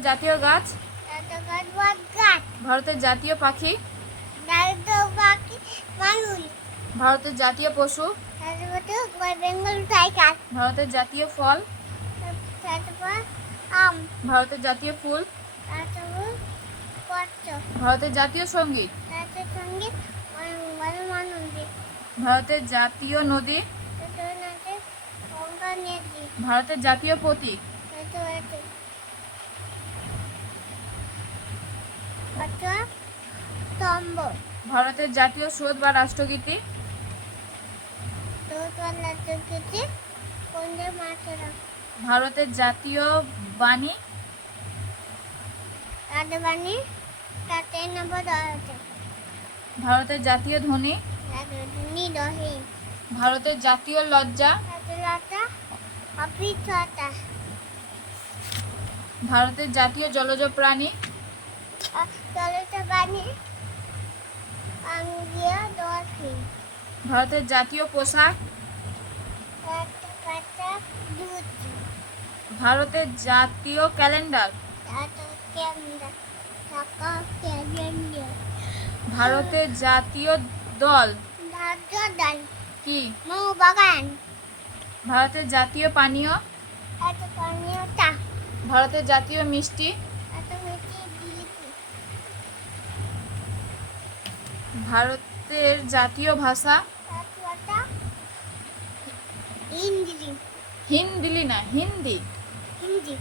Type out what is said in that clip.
ভারতের জাতীয় গাছ। গাছ। ভারতের জাতীয় পাখি। পাখি মানুষ। ভারতের জাতীয় পশু। বেঙ্গল টাইগার। ভারতের জাতীয় ফল। তারপর আম। ভারতের জাতীয় ফুল। তারপর পদ্ম। ভারতের জাতীয় সঙ্গীত। তার সঙ্গে মানুষ। ভারতের জাতীয় নদী। গঙ্গা নদী। ভারতের জাতীয় প্রতীক। স্তম্ভ। ভারতের জাতীয় স্রোত বা রাষ্ট্রগীতি। ভারতের জাতীয় বাণী। ভারতের জাতীয় ধ্বনি। ভারতের জাতীয় লজ্জা। ভারতের জাতীয় জলজ প্রাণী। ভারতের জাতীয় পোশাক। ভারতের জাতীয় ক্যালেন্ডার। ভারতের জাতীয় দল কি? বাগান। ভারতের জাতীয় পানীয়। ভারতের জাতীয় মিষ্টি। ভারতের জাতীয় ভাষা। হিন্দি। হিন্দি না, হিন্দি। হিন্দি।